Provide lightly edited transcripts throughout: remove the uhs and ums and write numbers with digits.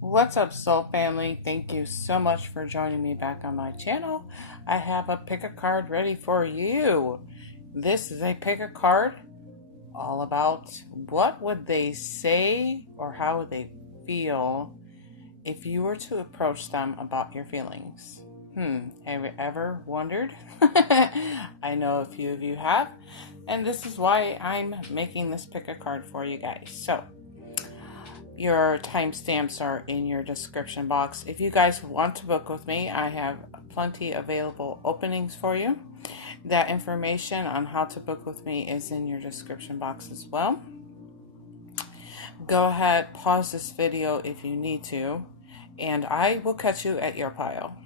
What's up, soul family? Thank you so much for joining me back on my channel. I have a pick a card ready for you. This is a pick a card all about what would they say or how would they feel if you were to approach them about your feelings. Have you ever wondered? I know a few of you have, and this is why I'm making this pick a card for you guys. So, your timestamps are in your description box. If you guys want to book with me, I have plenty available openings for you. That information on how to book with me is in your description box as well. Go ahead, pause this video if you need to, and I will catch you at your pile.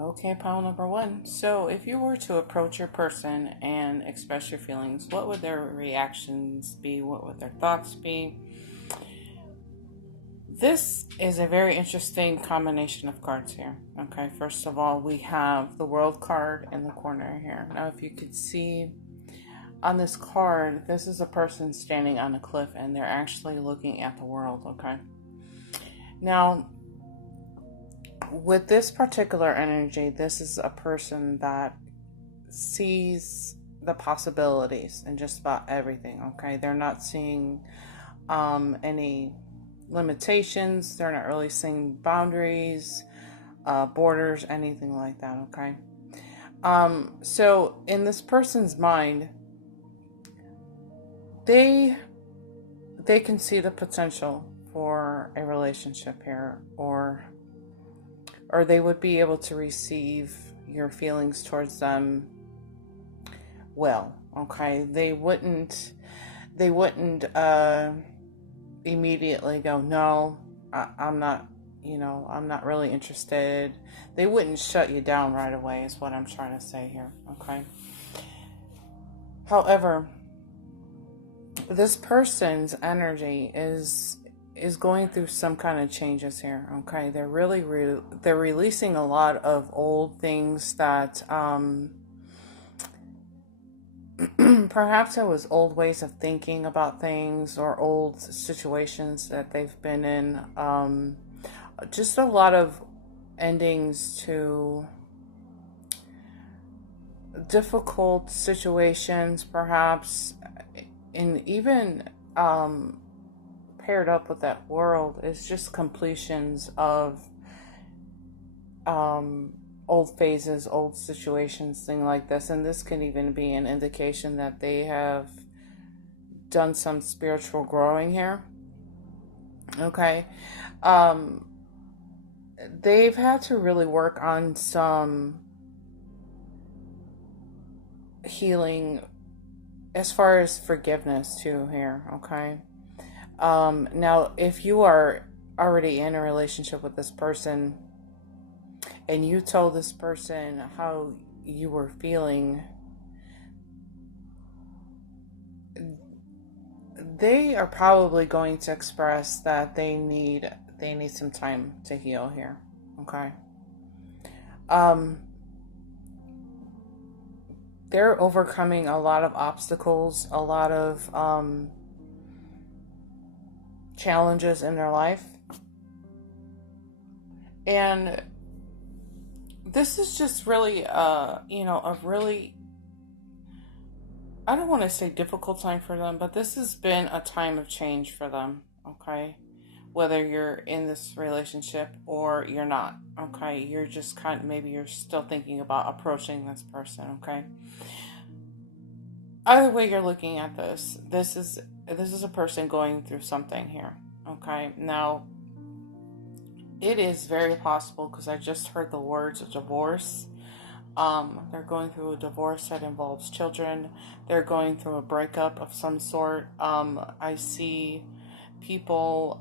Okay, pile number one. So, if you were to approach your person and express your feelings, what would their reactions be? What would their thoughts be? This is a very interesting combination of cards here. Okay, first of all, we have the World card in the corner here. Now, if you could see on this card, this is a person standing on a cliff and they're actually looking at the world. Okay, now with this particular energy, this is a person that sees the possibilities in just about everything. Okay, they're not seeing any limitations. They're not really seeing boundaries, borders, anything like that. Okay, so in this person's mind, they can see the potential for a relationship here, or they would be able to receive your feelings towards them well. Okay, they wouldn't immediately go, no, I'm not, I'm not really interested. They wouldn't shut you down right away is what I'm trying to say here. Okay, however, this person's energy is going through some kind of changes here. Okay, they're really they're releasing a lot of old things that perhaps it was old ways of thinking about things or old situations that they've been in. Just a lot of endings to difficult situations, perhaps, and even paired up with that world is just completions of old phases, old situations, thing like this. And this can even be an indication that they have done some spiritual growing here. Okay, they've had to really work on some healing as far as forgiveness too here. Okay, now if you are already in a relationship with this person and you told this person how you were feeling, they are probably going to express that they need some time to heal here. Okay, they're overcoming a lot of obstacles, a lot of challenges in their life, and this is just really a really, I don't want to say difficult time for them, but this has been a time of change for them. Okay, whether you're in this relationship or you're not. Okay, you're just maybe you're still thinking about approaching this person. Okay, either way you're looking at this is a person going through something here. Okay, now it is very possible, because I just heard the words of divorce. They're going through a divorce that involves children. They're going through a breakup of some sort. I see people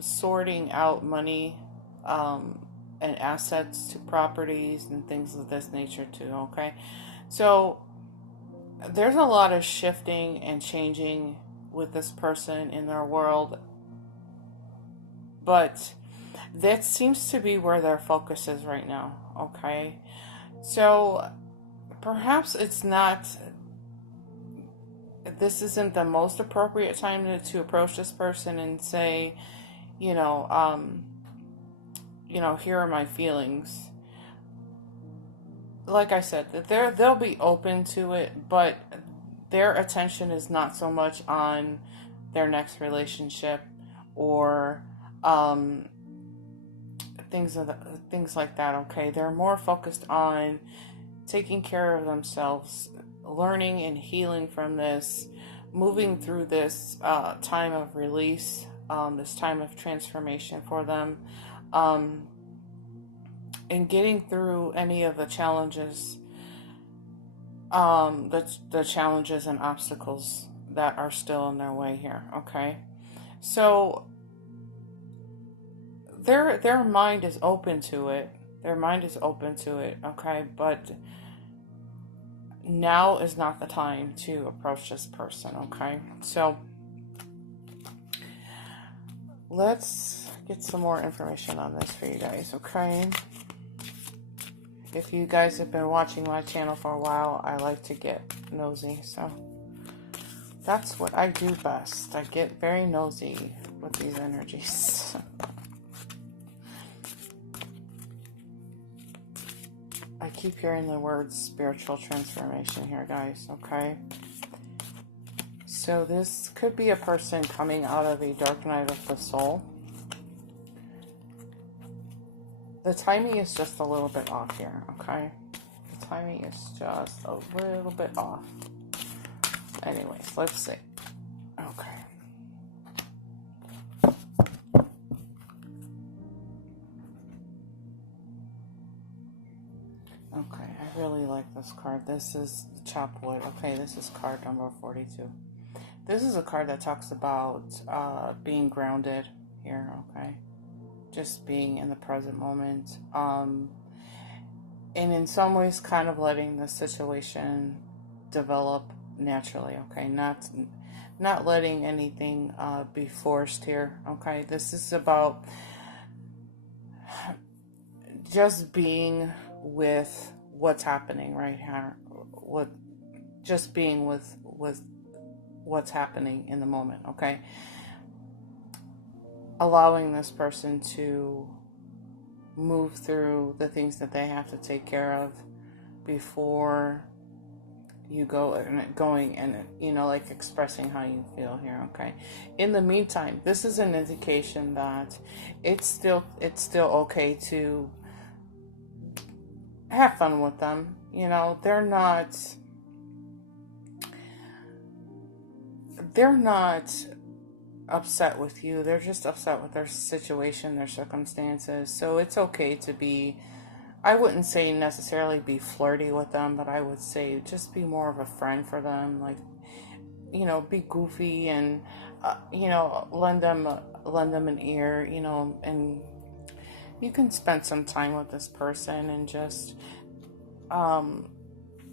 sorting out money and assets to properties and things of this nature too, okay? So there's a lot of shifting and changing with this person in their world, but that seems to be where their focus is right now, okay? So perhaps this isn't the most appropriate time to approach this person and say, you know, here are my feelings. Like I said, that they'll be open to it, but their attention is not so much on their next relationship or things like that. Okay, they're more focused on taking care of themselves, learning and healing from this, moving through this time of release, this time of transformation for them, and getting through any of the challenges, the challenges and obstacles that are still in their way here. Okay, so their mind is open to it. Their mind is open to it. Okay, but now is not the time to approach this person. Okay, so let's get some more information on this for you guys. Okay, if you guys have been watching my channel for a while, I like to get nosy, so that's what I do best. I get very nosy with these energies. I keep hearing the words spiritual transformation here, guys, okay? So this could be a person coming out of a dark night of the soul. The timing is just a little bit off here, okay? The timing is just a little bit off. Anyways, let's see. Okay. Okay, I really like this card. This is Chopwood. Okay, this is card number 42. This is a card that talks about being grounded here, okay? Just being in the present moment. And in some ways kind of letting the situation develop naturally, okay? Not letting anything be forced here, okay? This is about just being with what's happening right here, just being with what's happening in the moment, okay? Allowing this person to move through the things that they have to take care of before you going and like expressing how you feel here, okay? In the meantime, this is an indication that it's still okay to have fun with them. They're not upset with you. They're just upset with their situation, their circumstances. So it's okay to be, I wouldn't say necessarily be flirty with them, but I would say just be more of a friend for them. Like, be goofy and, lend them an ear, and you can spend some time with this person and just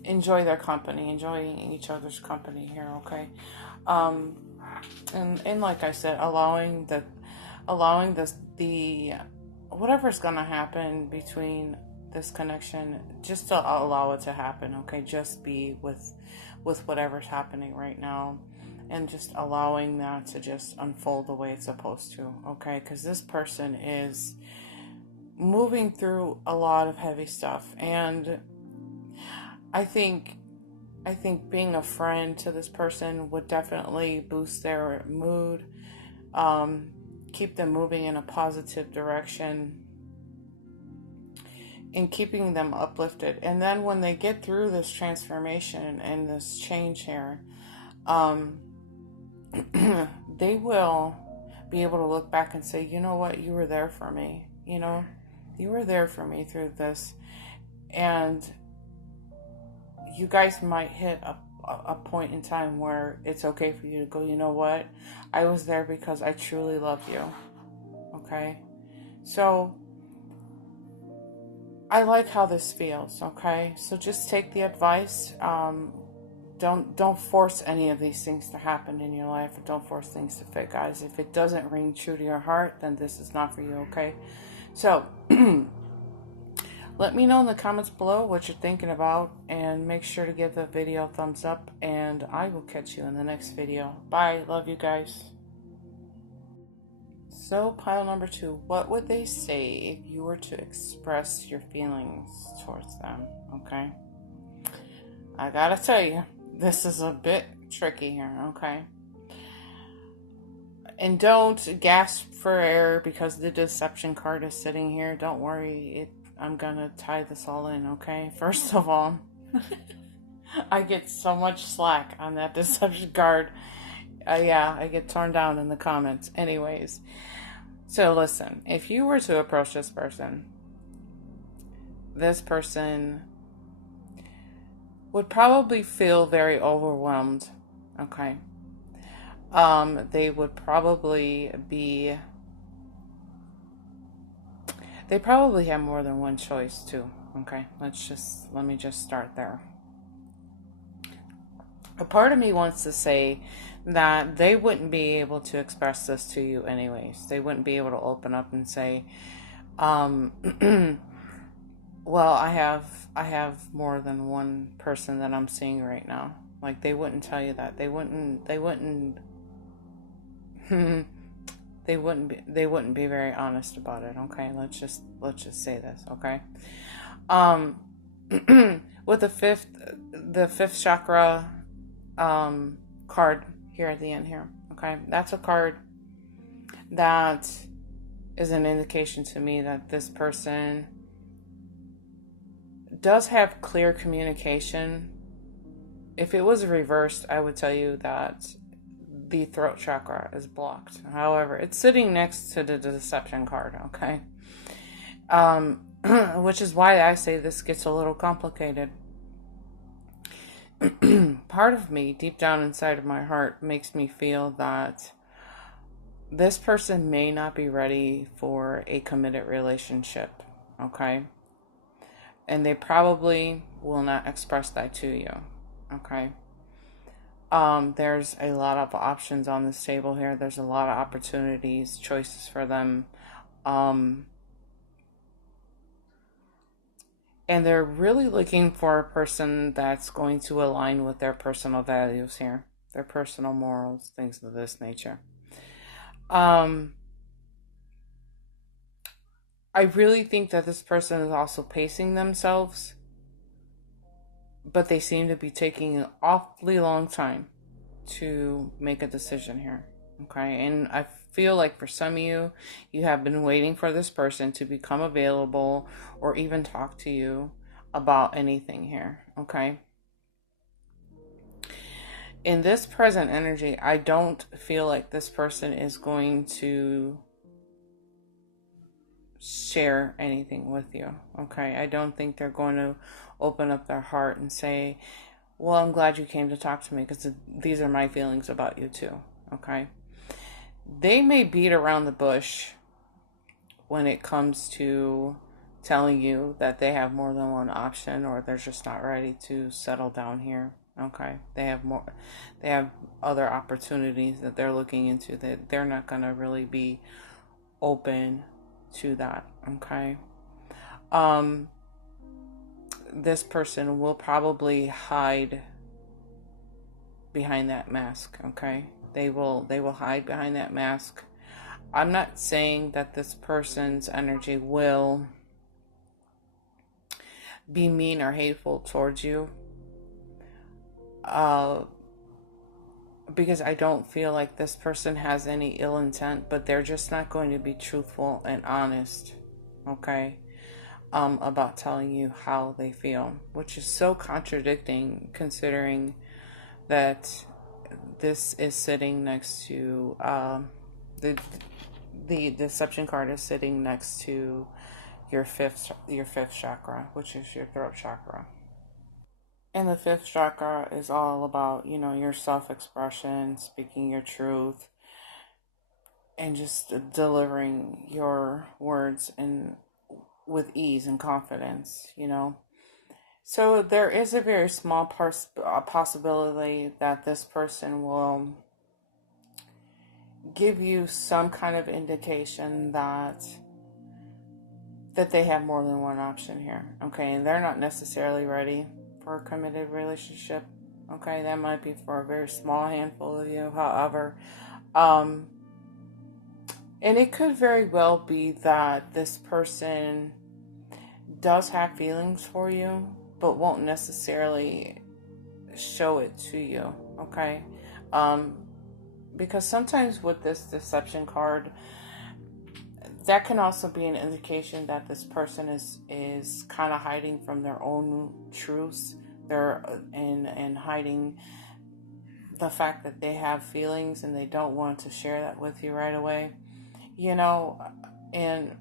enjoy their company, enjoying each other's company here, okay? And like I said, allowing the whatever's gonna happen between this connection, just to allow it to happen, okay? Just be with whatever's happening right now, and just allowing that to just unfold the way it's supposed to, okay? Because this person is moving through a lot of heavy stuff, and I think being a friend to this person would definitely boost their mood, keep them moving in a positive direction, and keeping them uplifted. And then when they get through this transformation and this change here, they will be able to look back and say, you know what, you were there for me. You were there for me through this. And you guys might hit a point in time where it's okay for you to go, you know what? I was there because I truly love you. Okay? So I like how this feels, okay? So just take the advice. Don't force any of these things to happen in your life, or don't force things to fit, guys. If it doesn't ring true to your heart, then this is not for you, okay? So let me know in the comments below what you're thinking about, and make sure to give the video a thumbs up, and I will catch you in the next video. Bye. Love you guys. So, pile number 2. What would they say if you were to express your feelings towards them? Okay. I gotta tell you, this is a bit tricky here, okay? And don't gasp for air because the deception card is sitting here. Don't worry, I'm gonna tie this all in, okay? First of all, I get so much slack on that deception card. Yeah, I get torn down in the comments. Anyways, so listen, if you were to approach this person would probably feel very overwhelmed, okay? They would probably they probably have more than one choice too, okay? Let me just start there. A part of me wants to say that they wouldn't be able to express this to you anyways. They wouldn't be able to open up and say, well, I have more than one person that I'm seeing right now. Like, they wouldn't tell you that. They wouldn't they wouldn't be very honest about it, okay? Let's just say this, okay? With the fifth chakra card here at the end here, okay? That's a card that is an indication to me that this person does have clear communication. If it was reversed, I would tell you that the throat chakra is blocked. However, it's sitting next to the deception card, okay? Which is why I say this gets a little complicated. Part of me, deep down inside of my heart, makes me feel that this person may not be ready for a committed relationship, okay? And they probably will not express that to you, okay? There's a lot of options on this table here. There's a lot of opportunities, choices for them. And they're really looking for a person that's going to align with their personal values here, their personal morals, things of this nature. I really think that this person is also pacing themselves, but they seem to be taking an awfully long time to make a decision here, okay? And I feel like for some of you, you have been waiting for this person to become available or even talk to you about anything here, okay? In this present energy, I don't feel like this person is going to share anything with you, okay? I don't think they're going to open up their heart and say, well, I'm glad you came to talk to me because these are my feelings about you too, okay? They may beat around the bush when it comes to telling you that they have more than one option, or they're just not ready to settle down here, okay? They have other opportunities that they're looking into, that they're not going to really be open to that, okay? This person will probably hide behind that mask, okay? They will hide behind that mask. I'm not saying that this person's energy will be mean or hateful towards you, because I don't feel like this person has any ill intent, but they're just not going to be truthful and honest, okay, about telling you how they feel, which is so contradicting considering that this is sitting next to the deception card is sitting next to your fifth chakra, which is your throat chakra. And the fifth chakra is all about, your self-expression, speaking your truth, and just delivering your words and with ease and confidence. So there is a very small possibility that this person will give you some kind of indication that they have more than one option here, okay? And they're not necessarily ready for a committed relationship, okay? That might be for a very small handful of you, however. And it could very well be that this person does have feelings for you, but won't necessarily show it to you, okay? Because sometimes with this deception card, that can also be an indication that this person is kind of hiding from their own truths. And hiding the fact that they have feelings and they don't want to share that with you right away. And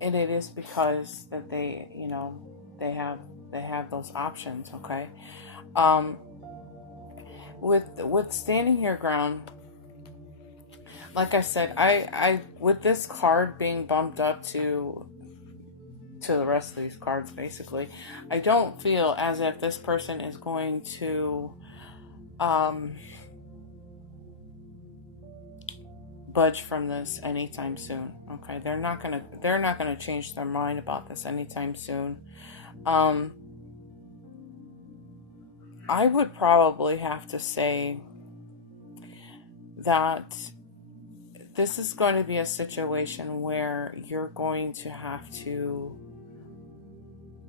it is because that they have those options, okay? With standing your ground, like I said, I with this card being bumped up to the rest of these cards, basically, I don't feel as if this person is going to budge from this anytime soon. Okay, they're not gonna change their mind about this anytime soon. I would probably have to say that this is going to be a situation where you're going to have to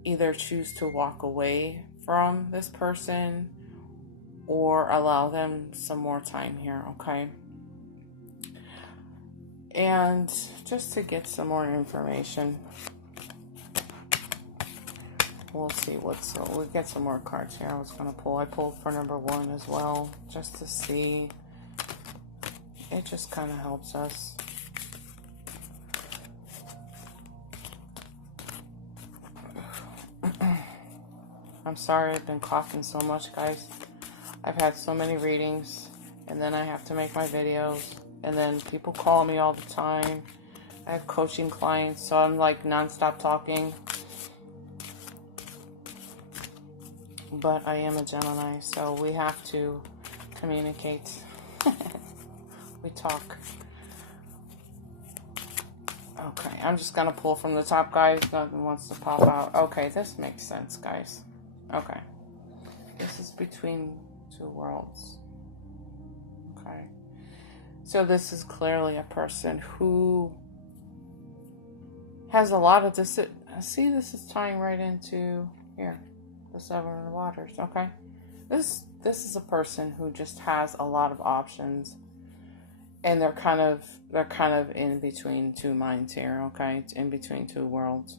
either choose to walk away from this person or allow them some more time here, okay? And just to get some more information, we'll see we'll get some more cards here. I pulled for number 1 as well, just to see. It just kind of helps us. I'm sorry I've been coughing so much, guys. I've had so many readings, and then I have to make my videos, and then people call me all the time. I have coaching clients, so I'm like non-stop talking. But I am a Gemini, so we have to communicate. We talk. Okay, I'm just gonna pull from the top, guys. Nothing wants to pop out. Okay, this makes sense, guys. Okay. This is between two worlds. Okay. So this is clearly a person who has a lot of this. See, this is tying right into here, the Seven of Waters. Okay. This is a person who just has a lot of options. And they're kind of in between two minds here, okay? It's in between two worlds.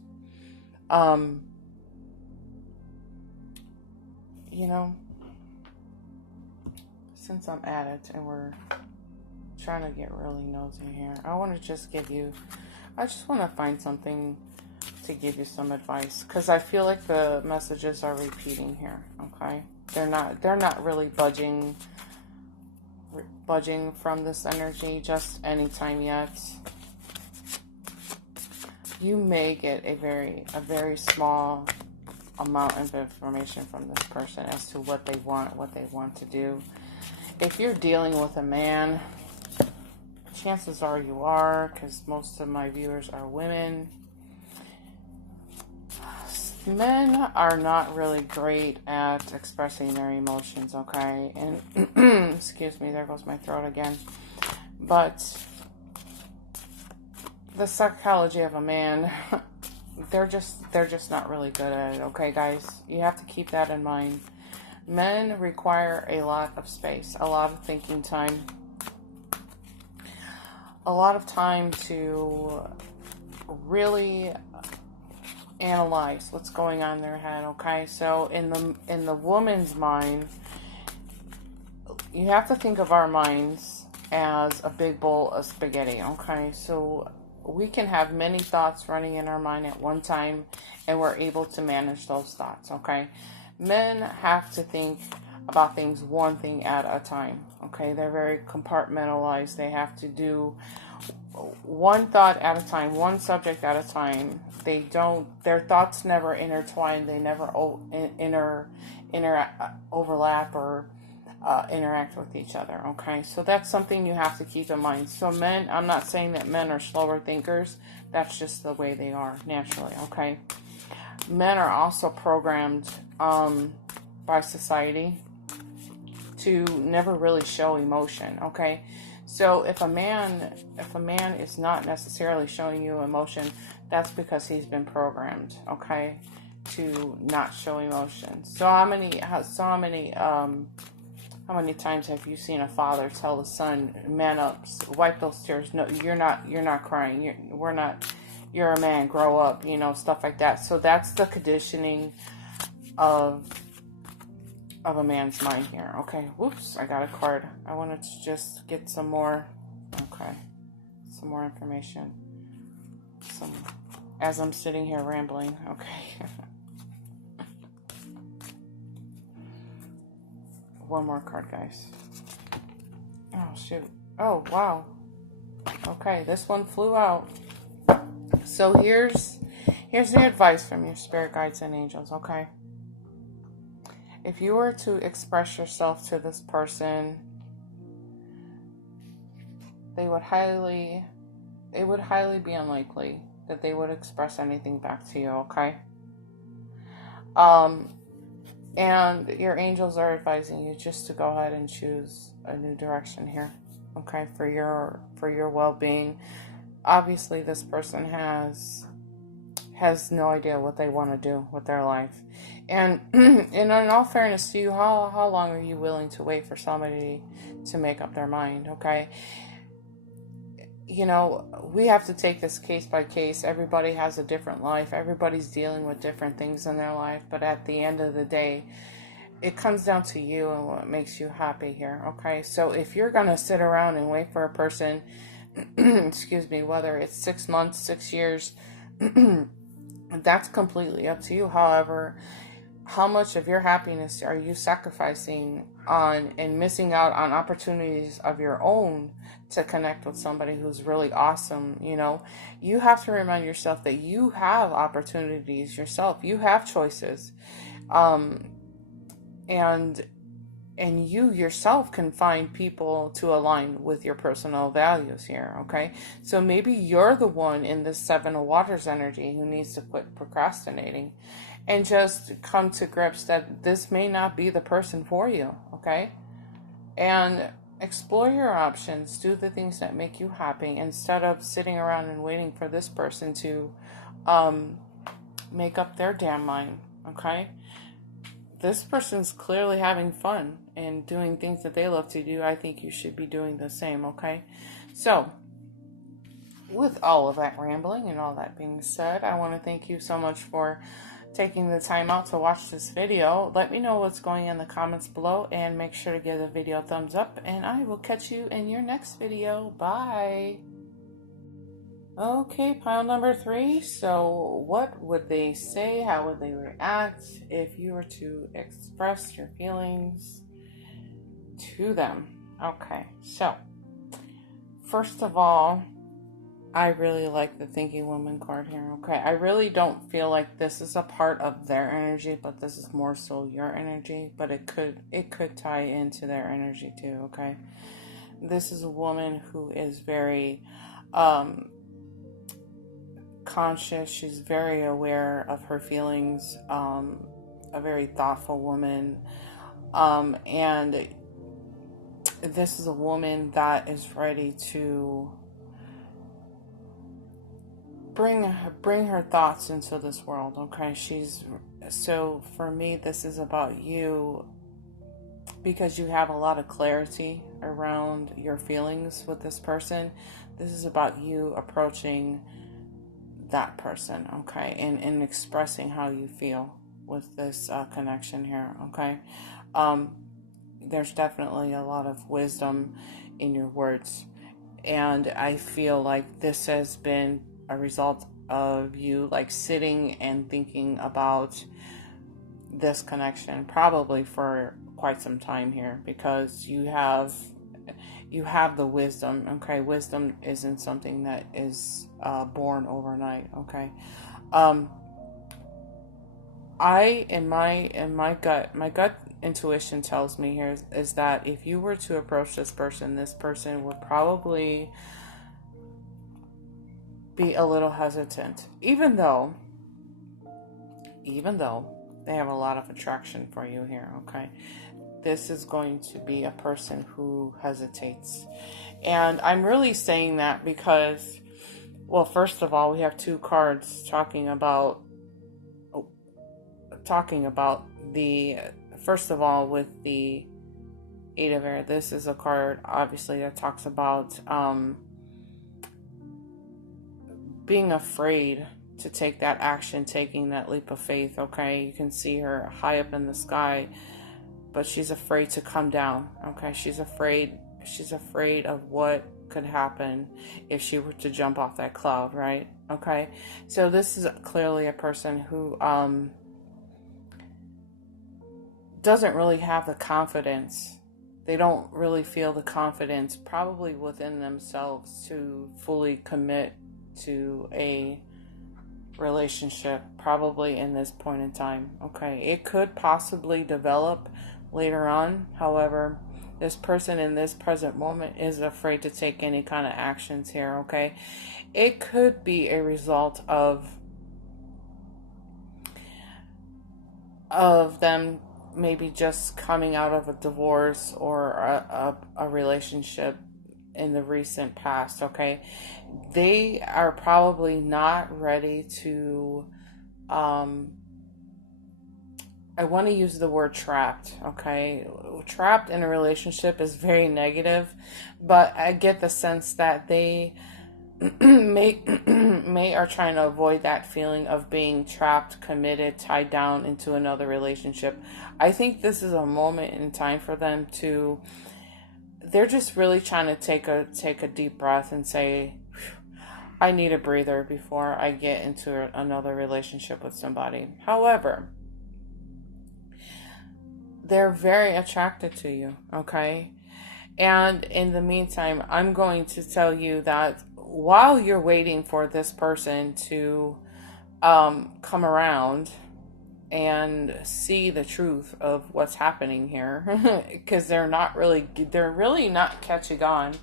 Since I'm at it and we're trying to get really nosy here, I want to just I just want to find something to give you some advice, because I feel like the messages are repeating here, okay? They're not really budging from this energy just anytime yet. You may get a very small amount of information from this person as to what they want to do. If you're dealing with a man, chances are you are, because most of my viewers are women. Men are not really great at expressing their emotions, okay? And excuse me, there goes my throat again. But the psychology of a man, they're just not really good at it, okay, guys? You have to keep that in mind. Men require a lot of space, a lot of thinking time, a lot of time to really analyze what's going on in their head, okay? So in the woman's mind, you have to think of our minds as a big bowl of spaghetti, okay? So we can have many thoughts running in our mind at one time, and we're able to manage those thoughts, okay? Men have to think about things one thing at a time, okay? They're very compartmentalized. They have to do one thought at a time, one subject at a time. Their thoughts never intertwine. They never overlap or interact with each other, okay? So that's something you have to keep in mind. So men, I'm not saying that men are slower thinkers. That's just the way they are naturally, okay? Men are also programmed by society to never really show emotion, okay? So if a man is not necessarily showing you emotion, that's because he's been programmed, okay, to not show emotion. So how many times have you seen a father tell the son, "Man up, wipe those tears. No, you're not crying. You're a man. Grow up." You know, stuff like that. So that's the conditioning of a man's mind here. Okay. Whoops, I got a card. I wanted to just get some more. Okay, some more information. As I'm sitting here rambling. Okay. One more card, guys. Oh, shoot. Oh, wow. Okay, this one flew out. So here's the advice from your spirit guides and angels, okay? If you were to express yourself to this person, it would highly be unlikely that they would express anything back to you, okay? And your angels are advising you just to go ahead and choose a new direction here, okay, for your well-being. Obviously, this person has no idea what they want to do with their life. And in all fairness to you, how long are you willing to wait for somebody to make up their mind, okay? You know, we have to take this case by case. Everybody has a different life. Everybody's dealing with different things in their life. But at the end of the day, it comes down to you and what makes you happy here, okay? So if you're going to sit around and wait for a person, excuse me, whether it's 6 months, 6 years, that's completely up to you. However, how much of your happiness are you sacrificing on and missing out on opportunities of your own to connect with somebody who's really awesome? You know, you have to remind yourself that you have opportunities yourself. You have choices. And you yourself can find people to align with your personal values here, okay? So maybe you're the one in this 7 of Waters energy who needs to quit procrastinating and just come to grips that this may not be the person for you, okay? And explore your options. Do the things that make you happy instead of sitting around and waiting for this person to make up their damn mind, okay? This person's clearly having fun and doing things that they love to do. I think you should be doing the same, okay? So, with all of that rambling and all that being said, I want to thank you so much for taking the time out to watch this video. Let me know what's going in the comments below and make sure to give the video a thumbs up, and I will catch you in your next video. Bye! Okay, pile number 3. So what would they say? How would they react if you were to express your feelings to them? Okay, so first of all, I really like the Thinking Woman card here, okay? I really don't feel like this is a part of their energy, but this is more so your energy, but it could tie into their energy too, okay? This is a woman who is very conscious. She's very aware of her feelings, a very thoughtful woman, and this is a woman that is ready to bring her thoughts into this world, okay? So for me, this is about you because you have a lot of clarity around your feelings with this person. This is about you approaching that person, okay, and expressing how you feel with this connection here, okay? There's definitely a lot of wisdom in your words. And I feel like this has been a result of you like sitting and thinking about this connection probably for quite some time here, because you have the wisdom. Okay, wisdom isn't something that is born overnight. Okay, um, my gut intuition tells me here is that if you were to approach this person would probably be a little hesitant, even though they have a lot of attraction for you here. Okay, this is going to be a person who hesitates, and I'm really saying that because, well, first of all, we have two cards talking about the, first of all, with the Eight of Air. This is a card obviously that talks about being afraid to take that action, taking that leap of faith. Okay, you can see her high up in the sky, but she's afraid to come down. Okay, she's afraid of what could happen if she were to jump off that cloud, right? Okay, so this is clearly a person who doesn't really have the confidence. They don't really feel the confidence probably within themselves to fully commit to a relationship, probably in this point in time. Okay, it could possibly develop later on. However, this person in this present moment is afraid to take any kind of actions here. Okay, it could be a result of them maybe just coming out of a divorce or a relationship in the recent past. Okay, they are probably not ready to I want to use the word trapped. Okay, trapped in a relationship is very negative, but I get the sense that they may are trying to avoid that feeling of being trapped, committed, tied down into another relationship. I think this is a moment in time for them to, they're just really trying to take a deep breath and say, I need a breather before I get into another relationship with somebody. However, they're very attracted to you. Okay, and in the meantime, I'm going to tell you that while you're waiting for this person to come around and see the truth of what's happening here, because they're really not catching on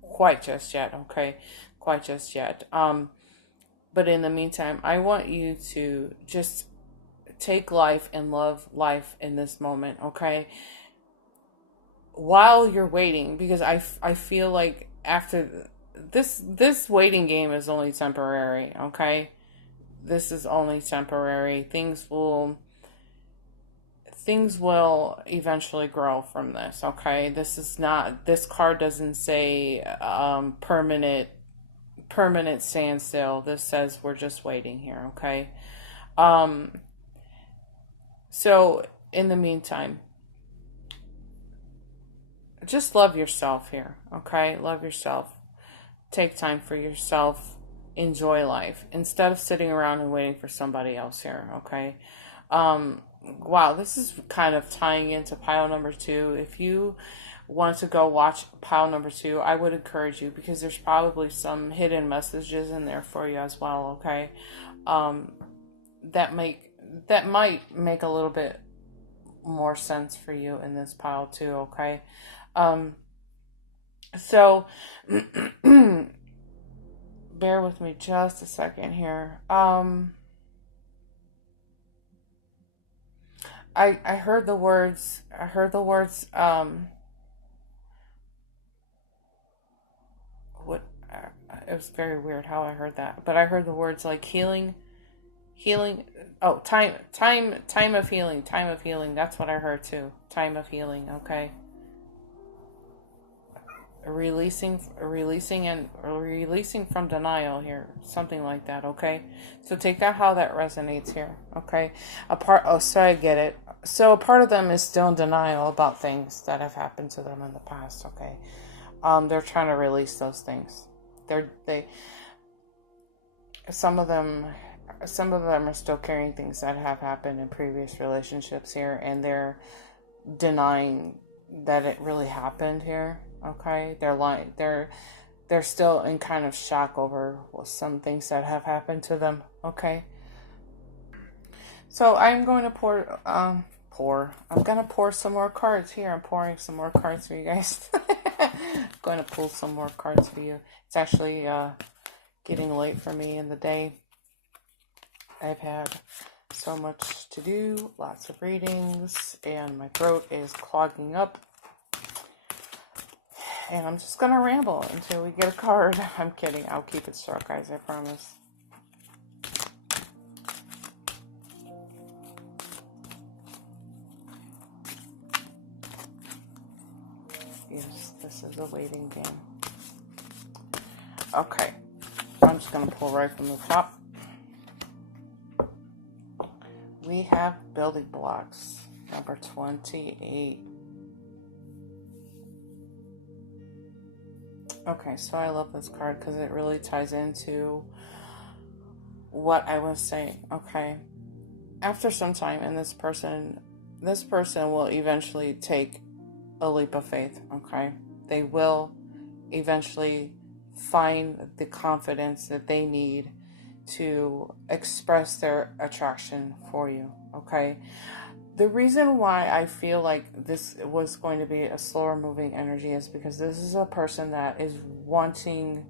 quite just yet. Okay, quite just yet. But in the meantime, I want you to just take life and love life in this moment. Okay, while you're waiting, because I feel like after this waiting game is only temporary. Okay, this is only temporary. Things will eventually grow from this. Okay, this card doesn't say permanent standstill. This says we're just waiting here. Okay, so in the meantime, just love yourself here. Okay, love yourself. Take time for yourself. Enjoy life instead of sitting around and waiting for somebody else here. Okay. Wow, this is kind of tying into pile number 2. If you want to go watch pile number 2, I would encourage you, because there's probably some hidden messages in there for you as well. Okay. That might make a little bit more sense for you in this pile too. Okay. So bear with me just a second here. I heard the words, what, it was very weird how I heard that, but I heard the words like healing, oh, time of healing, that's what I heard too. Time of healing. Okay. Releasing from denial here, something like that. Okay, so take that how that resonates here. Okay, so I get it. So a part of them is still in denial about things that have happened to them in the past. Okay, they're trying to release those things. They some of them are still carrying things that have happened in previous relationships here, and they're denying that it really happened here. Okay, they're lying. They're still in kind of shock over some things that have happened to them. Okay, so I'm going to I'm gonna pour some more cards here. I'm pouring some more cards for you guys. I'm going to pull some more cards for you. It's actually getting late for me in the day. I've had so much to do, lots of readings, and my throat is clogging up. And I'm just going to ramble until we get a card. I'm kidding. I'll keep it short, guys. I promise. Yes, this is a waiting game. Okay. I'm just going to pull right from the top. We have building blocks, number 28. Okay, so I love this card because it really ties into what I was saying. Okay, after some time, and this person will eventually take a leap of faith. Okay, they will eventually find the confidence that they need to express their attraction for you. Okay, the reason why I feel like this was going to be a slower moving energy is because this is a person that is wanting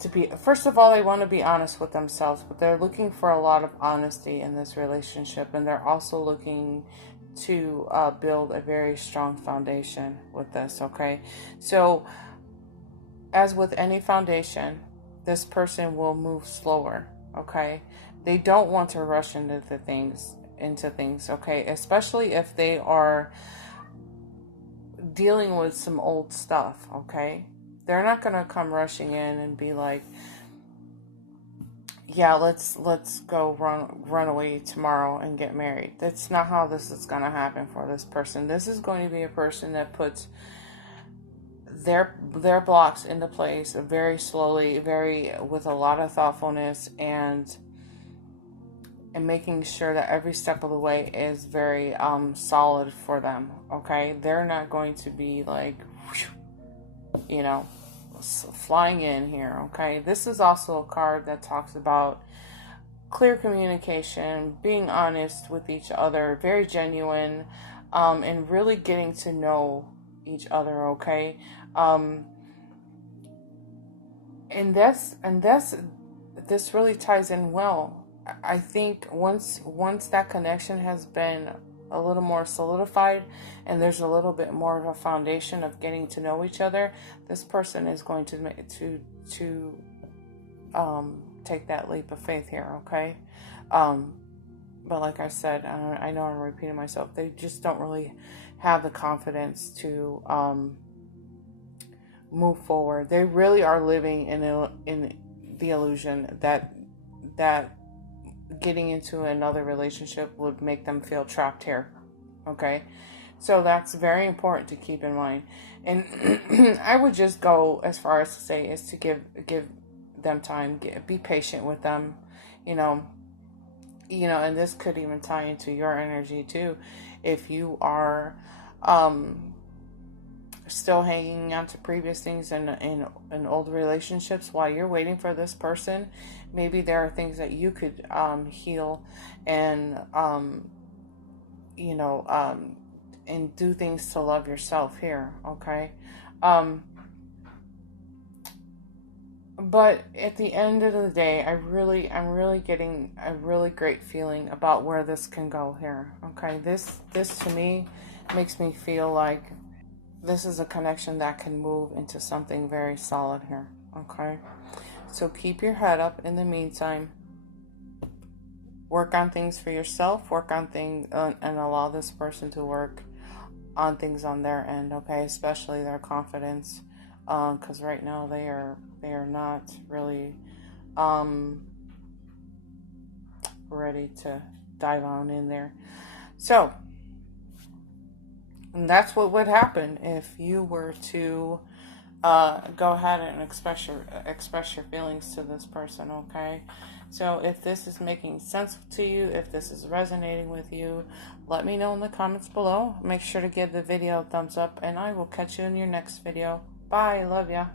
to be, first of all, they want to be honest with themselves, but they're looking for a lot of honesty in this relationship, and they're also looking to build a very strong foundation with this. Okay, so as with any foundation, this person will move slower. Okay, they don't want to rush into things. Okay, especially if they are dealing with some old stuff. Okay, they're not going to come rushing in and be like, yeah, let's go run away tomorrow and get married. That's not how this is going to happen for this person. This is going to be a person that puts their blocks into place very slowly, with a lot of thoughtfulness, and making sure that every step of the way is very solid for them. Okay, they're not going to be like, flying in here. Okay, this is also a card that talks about clear communication, being honest with each other, very genuine, and really getting to know each other. Okay, and this really ties in well. I think once that connection has been a little more solidified, and there's a little bit more of a foundation of getting to know each other, this person is going to take that leap of faith here. Okay, but like I said, I know I'm repeating myself. They just don't really have the confidence to move forward. They really are living in the illusion that getting into another relationship would make them feel trapped here. Okay, so that's very important to keep in mind. And I would just go as far as to say is to give them time, be patient with them, and this could even tie into your energy too. If you are still hanging on to previous things in old relationships while you're waiting for this person, maybe there are things that you could heal and and do things to love yourself here. Okay, but at the end of the day, I'm really getting a really great feeling about where this can go here. Okay, this to me makes me feel like this is a connection that can move into something very solid here. Okay, so keep your head up in the meantime. Work on things for yourself. Work on things and allow this person to work on things on their end. Okay, especially their confidence, because right now they are not really ready to dive on in there. So And that's what would happen if you were to go ahead and express your feelings to this person, okay? So if this is making sense to you, if this is resonating with you, let me know in the comments below. Make sure to give the video a thumbs up, and I will catch you in your next video. Bye. Love ya.